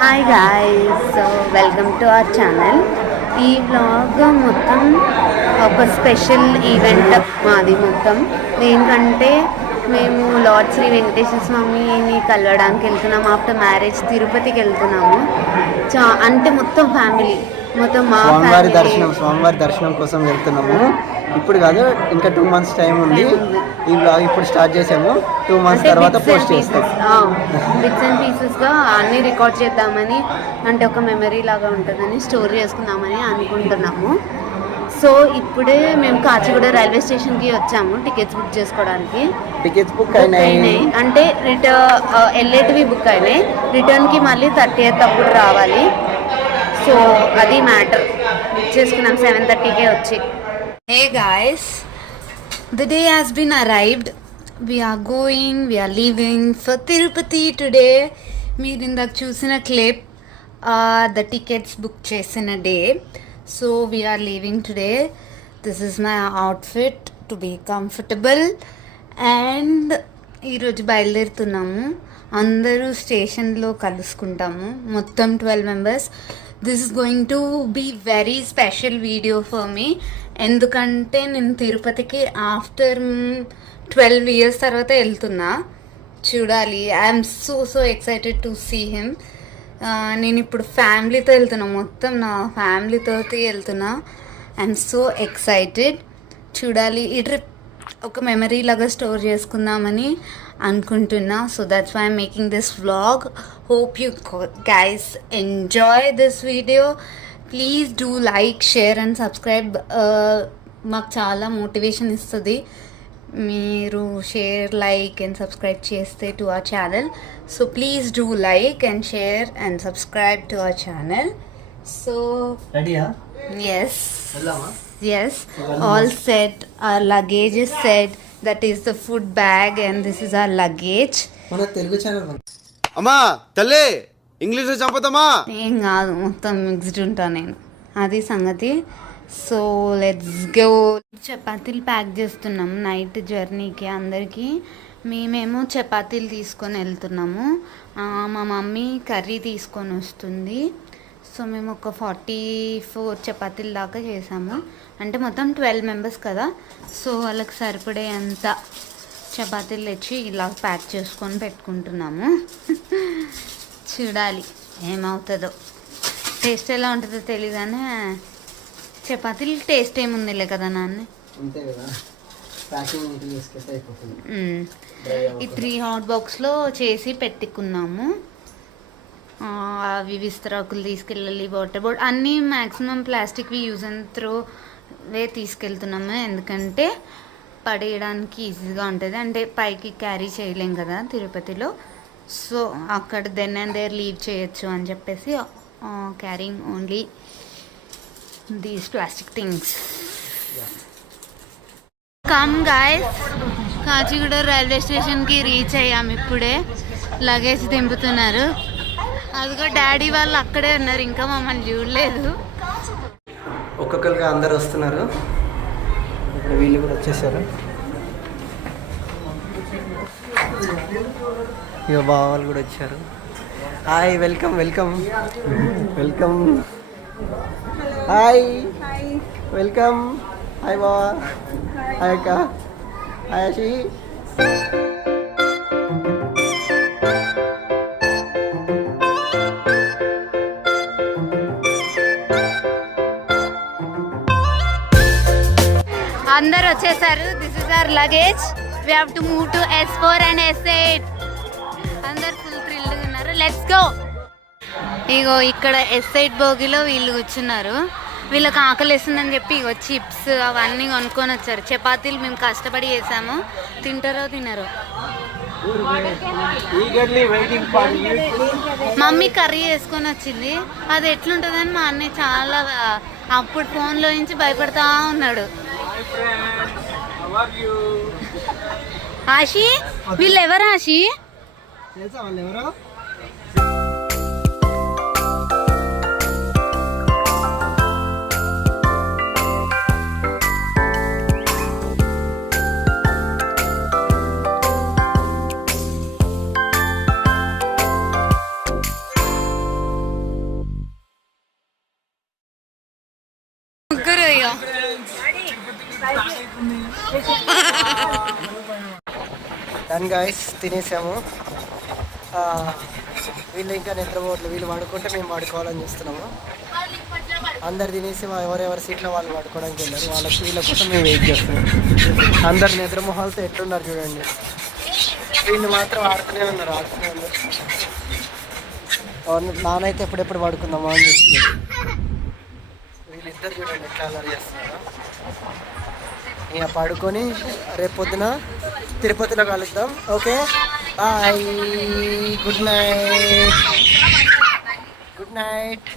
Hi guys, so welcome to our channel. ఈ vlog మొత్తం ఒక స్పెషల్ ఈవెంట్ మాది. మొత్తం దేనికంటే మేము లార్డ్ శ్రీ వెంకటేశ్వర స్వామిని కలవడానికి వెళ్తున్నాము. ఆఫ్టర్ మ్యారేజ్ తిరుపతికి వెళ్తున్నాము. అంటే మొత్తం ఫ్యామిలీ, మొత్తం మా స్వామివారి దర్శనం కోసం వెళ్తున్నాము. ఇప్పుడు కాదు, ఇంకా 2 months టైం ఉంది. ఈ బ్లాగ్ ఇప్పుడు స్టార్ట్ చేసాము. 2 months తర్వాత పోస్ట్ చేస్తాం. బిట్స్ అండ్ పీసెస్గా అన్నీ రికార్డ్ చేద్దామని, అంటే ఒక మెమరీ లాగా ఉంటుందని స్టోర్ చేసుకుందామని అనుకుంటున్నాము. సో ఇప్పుడే మేము కాచిగూడ రైల్వే స్టేషన్కి వచ్చాము టికెట్స్ బుక్ చేసుకోవడానికి. టికెట్స్ బుక్ అయినాయి, అంటే వెళ్ళేటివి బుక్ అయినాయి. రిటర్న్కి మళ్ళీ 30th అప్పుడు రావాలి. సో అది మ్యాటర్. బుక్ చేసుకున్నాం 7:30కే వచ్చి. Hey guys, the day has been arrived. We are leaving for Tirupati today. మీరు ఇందాక చూసిన క్లిప్ the tickets book చేసిన day. So we are leaving today. This is my outfit to be comfortable. And ఈరోజు బయలుదేరుతున్నాము. అందరూ స్టేషన్లో కలుసుకుంటాము, మొత్తం 12 members. This is going to be very special video for me. ఎందుకంటే నేను తిరుపతికి ఆఫ్టర్ 12 years తర్వాత వెళ్తున్నా. చూడాలి. I'm so excited to see him. నేను ఇప్పుడు ఫ్యామిలీతో వెళ్తున్నా, మొత్తం నా ఫ్యామిలీతో వెళ్తున్నా. I'm so excited. చూడాలి. ఈ ట్రిప్ ఒక మెమరీ లాగా స్టోర్ చేసుకుందామని అనుకుంటున్నా. So that's why I'm making this vlog. Hope you guys enjoy this video. Please do like, share and subscribe. మాకు చాలా మోటివేషన్ ఇస్తుంది మీరు షేర్, లైక్ అండ్ సబ్స్క్రైబ్ చేస్తే to our channel. So please do like and share and subscribe to our channel. So yes, all set. Our luggage is set. That is the food bag and this is our luggage. మన Telugu channel అమ్మా తల్లి ఇంగ్లీష్లో చంపుతామా? ఏం కాదు, మొత్తం mixed ఉంటా నేను, అది సంగతి. So let's go. చపాతీలు ప్యాక్ చేస్తున్నాము నైట్ జర్నీకి అందరికీ. మేమేమో చపాతీలు తీసుకొని వెళ్తున్నాము. మా మమ్మీ కర్రీ తీసుకొని వస్తుంది. సో మేము ఒక 44 చపాతీల దాకా చేసాము. అంటే మొత్తం 12 members కదా. సో వాళ్ళకి సరిపడే అంత చపాతీలు తెచ్చి ఇలా ప్యాక్ చేసుకొని పెట్టుకుంటున్నాము. చూడాలి ఏమవుతుందో. టేస్ట్ ఎలా ఉంటుందో తెలియగానే. చపాతీలు టేస్ట్ ఏముందిలే కదా నాన్న. ఈ 3 hot boxలో చేసి పెట్టుకున్నాము. అవి విస్తరాకులు తీసుకెళ్ళాలి, వాటర్ బాటిల్ అన్నీ మ్యాక్సిమం ప్లాస్టిక్వి యూజ్ అండ్ త్రోవే తీసుకెళ్తున్నాము. ఎందుకంటే పడేయడానికి ఈజీగా ఉంటుంది, అంటే పైకి క్యారీ చేయలేం కదా తిరుపతిలో. సో అక్కడ దెన్ అండ్ దేర్ లీవ్ చేయొచ్చు అని చెప్పేసి carrying only these plastic things. Come guys, Kacheguda railway స్టేషన్కి రీచ్ అయ్యాము. ఇప్పుడే లగేజ్ దింపుతున్నారు. అదిగో డాడీ వాళ్ళు అక్కడే ఉన్నారు, ఇంకా మమ్మల్ని చూడలేదు. ఒక్కొక్కరుగా అందరు వస్తున్నారు. ఇప్పుడు వీళ్ళు కూడా వచ్చేసారు. ఇక బావాలు కూడా వచ్చారు. Hi, welcome welcome welcome. Hi welcome. Hi బావా. హాయ్ అక్క. హాయ్ ఆశి. అందరు వచ్చేసారు. This is our luggage. We have to move to S4 and S8. అందరు ఫుల్ థ్రిల్డ్ ఉన్నారు. Let's go. ఇగో ఇక్కడ S8 బోగిలో వీళ్ళు కూర్చున్నారు. వీళ్ళకి ఆకలి వేస్తుందని చెప్పి ఇగో చిప్స్ అవన్నీ కొనుక్కొని వచ్చారు. చపాతీలు మేము కష్టపడి చేసాము. తింటారో తినరో. మమ్మీ కర్రీ వేసుకొని వచ్చింది. అది ఎట్లుంటుందని మా అన్నయ్య చాలా అప్పుడు ఫోన్లో నుంచి భయపడతా ఉన్నాడు. ఆశి, వీళ్ళు ఎవరు ఆశి? డన్ గాయస్, తినేసాము. వీళ్ళు ఇంకా నిద్రపోవట్లేదు. వీళ్ళు పడుకుంటే మేము పడుకోవాలని చూస్తున్నాము. అందరు తినేసి ఎవరెవరి సీట్లో వాళ్ళు పడుకోవడానికి వెళ్ళారు. వీళ్ళ కోసం మేము వెయిట్ చేస్తున్నాం. అందరు నిద్ర మొహాలతో ఎట్లున్నారు చూడండి. వీళ్ళు మాత్రం ఆడుతూనే ఉన్నారు. నానైతే ఎప్పుడెప్పుడు పడుకుందామా అని చూస్తున్నారు. వీళ్ళిద్దరు చూడండి ఎట్లా అల్లరి చేస్తున్నారు. ఇక పడుకొని రేపు పొద్దున తిరుపతిలో కలుద్దాం. Okay, bye, good night. Good night.